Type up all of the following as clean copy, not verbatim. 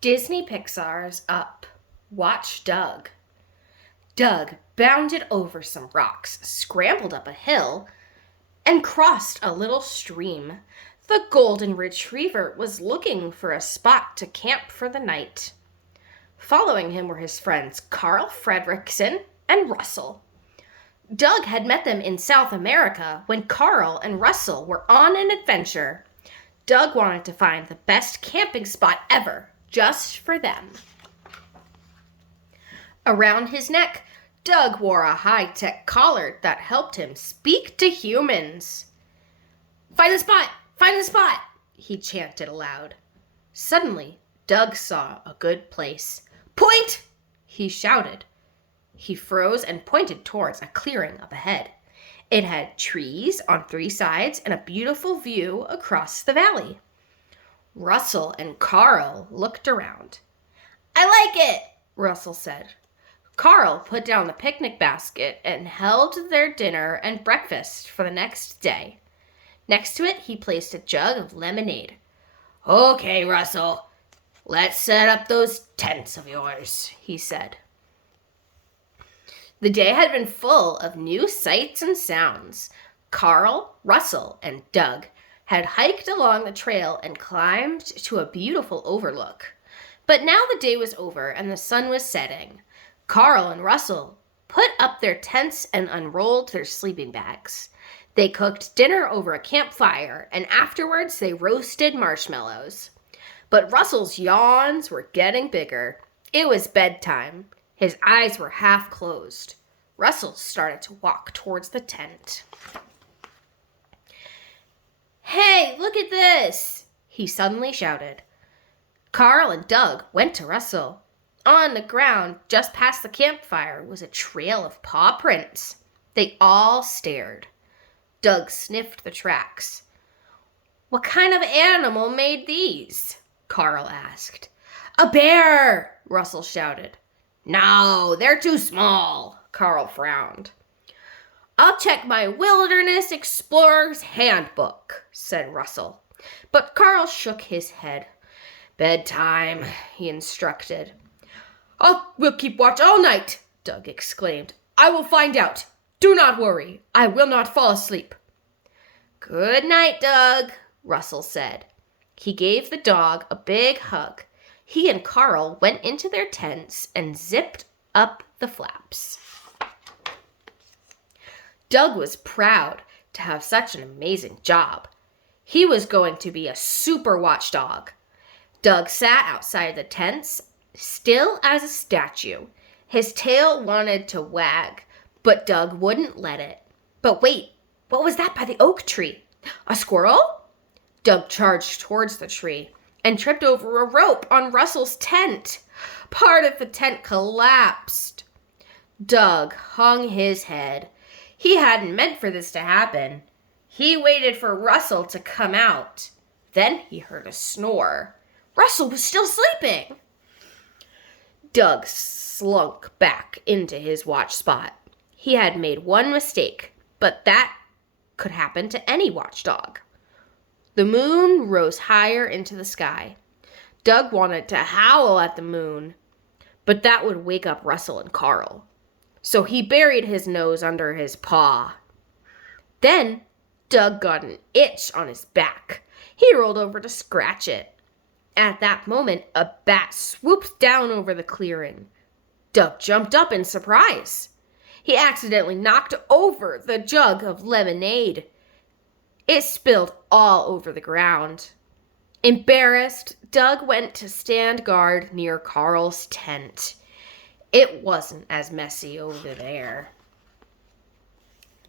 Disney Pixar's Up. Watch Doug. Doug bounded over some rocks, scrambled up a hill, and crossed a little stream. The golden retriever was looking for a spot to camp for the night. Following him were his friends Carl Fredricksen and Russell. Doug had met them in South America when Carl and Russell were on an adventure. Doug wanted to find the best camping spot ever, just for them. Around his neck, Doug wore a high-tech collar that helped him speak to humans. "Find a spot! Find a spot!" he chanted aloud. Suddenly, Doug saw a good place. "Point!" he shouted. He froze and pointed towards a clearing up ahead. It had trees on 3 sides and a beautiful view across the valley. Russell and Carl looked around. "I like it," Russell said. Carl put down the picnic basket and held their dinner and breakfast for the next day. Next to it, he placed a jug of lemonade. "Okay, Russell, let's set up those tents of yours," he said. The day had been full of new sights and sounds. Carl, Russell, and Doug had hiked along the trail and climbed to a beautiful overlook. But now the day was over and the sun was setting. Carl and Russell put up their tents and unrolled their sleeping bags. They cooked dinner over a campfire, and afterwards they roasted marshmallows. But Russell's yawns were getting bigger. It was bedtime. His eyes were half closed. Russell started to walk towards the tent. "Hey, look at this!" he suddenly shouted. Carl and Doug went to Russell. On the ground, just past the campfire, was a trail of paw prints. They all stared. Doug sniffed the tracks. "What kind of animal made these?" Carl asked. "A bear!" Russell shouted. "No, they're too small," Carl frowned. "I'll check my Wilderness Explorer's Handbook," said Russell. But Carl shook his head. "Bedtime," he instructed. We'll keep watch all night," Doug exclaimed. "I will find out. Do not worry. I will not fall asleep." "Good night, Doug," Russell said. He gave the dog a big hug. He and Carl went into their tents and zipped up the flaps. Doug was proud to have such an amazing job. He was going to be a super watchdog. Doug sat outside the tents, still as a statue. His tail wanted to wag, but Doug wouldn't let it. But wait, what was that by the oak tree? A squirrel? Doug charged towards the tree and tripped over a rope on Russell's tent. Part of the tent collapsed. Doug hung his head. He hadn't meant for this to happen. He waited for Russell to come out. Then he heard a snore. Russell was still sleeping. Doug slunk back into his watch spot. He had made one mistake, but that could happen to any watchdog. The moon rose higher into the sky. Doug wanted to howl at the moon, but that would wake up Russell and Carl. So he buried his nose under his paw. Then Doug got an itch on his back. He rolled over to scratch it. At that moment, a bat swooped down over the clearing. Doug jumped up in surprise. He accidentally knocked over the jug of lemonade. It spilled all over the ground. Embarrassed, Doug went to stand guard near Carl's tent. It wasn't as messy over there.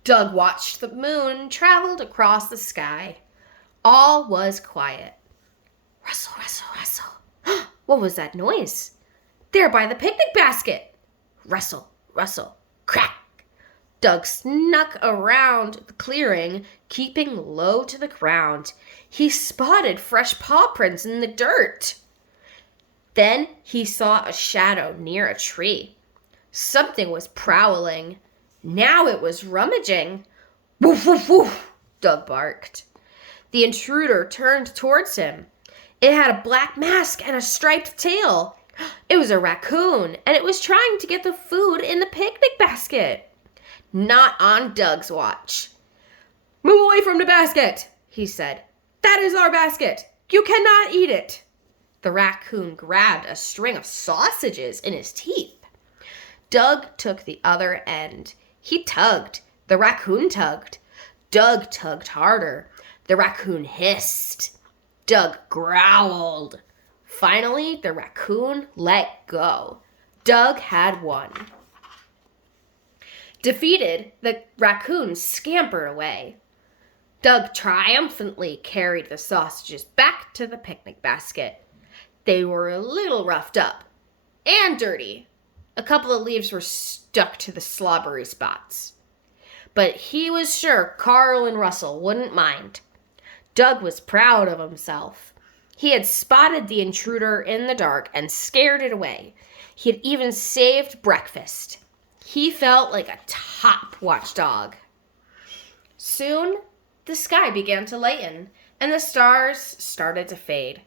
Doug watched the moon travel across the sky. All was quiet. Rustle, rustle, rustle. What was that noise? There by the picnic basket. Rustle, rustle, crack. Doug snuck around the clearing, keeping low to the ground. He spotted fresh paw prints in the dirt. Then he saw a shadow near a tree. Something was prowling. Now it was rummaging. "Woof, woof, woof," Doug barked. The intruder turned towards him. It had a black mask and a striped tail. It was a raccoon, and it was trying to get the food in the picnic basket. Not on Doug's watch. "Move away from the basket," he said. "That is our basket. You cannot eat it." The raccoon grabbed a string of sausages in his teeth. Doug took the other end. He tugged. The raccoon tugged. Doug tugged harder. The raccoon hissed. Doug growled. Finally, the raccoon let go. Doug had won. Defeated, the raccoon scampered away. Doug triumphantly carried the sausages back to the picnic basket. They were a little roughed up and dirty. A couple of leaves were stuck to the slobbery spots. But he was sure Carl and Russell wouldn't mind. Doug was proud of himself. He had spotted the intruder in the dark and scared it away. He had even saved breakfast. He felt like a top watchdog. Soon, the sky began to lighten, and the stars started to fade.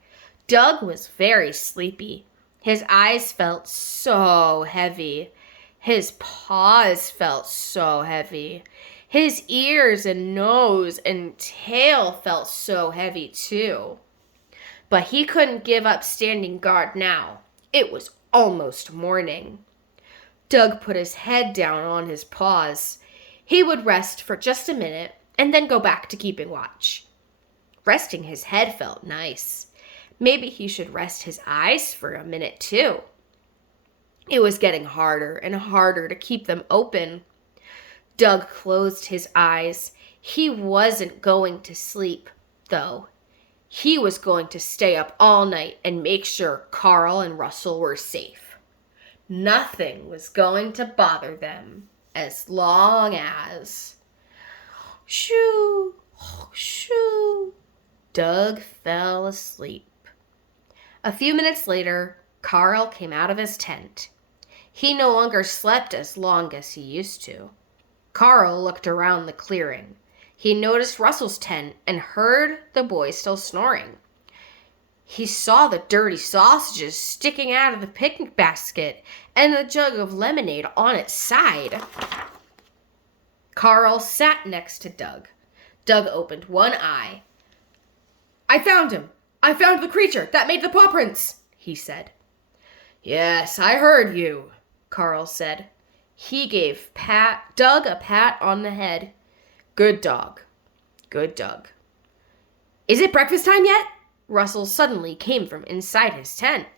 Doug was very sleepy. His eyes felt so heavy. His paws felt so heavy. His ears and nose and tail felt so heavy too. But he couldn't give up standing guard now. It was almost morning. Doug put his head down on his paws. He would rest for just a minute and then go back to keeping watch. Resting his head felt nice. Maybe he should rest his eyes for a minute too. It was getting harder and harder to keep them open. Doug closed his eyes. He wasn't going to sleep, though. He was going to stay up all night and make sure Carl and Russell were safe. Nothing was going to bother them as long as... Shoo! Shoo! Doug fell asleep. A few minutes later, Carl came out of his tent. He no longer slept as long as he used to. Carl looked around the clearing. He noticed Russell's tent and heard the boy still snoring. He saw the dirty sausages sticking out of the picnic basket and the jug of lemonade on its side. Carl sat next to Doug. Doug opened one eye. "I found him! I found the creature that made the paw prints," he said. "Yes, I heard you," Carl said. He gave Doug a pat on the head. "Good dog. Good Doug." "Is it breakfast time yet?" Russell suddenly came from inside his tent.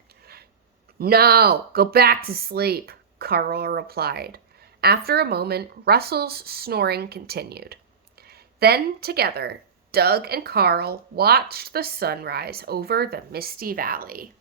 "No, go back to sleep," Carl replied. After a moment, Russell's snoring continued. Then, together, Doug and Carl watched the sunrise over the misty valley.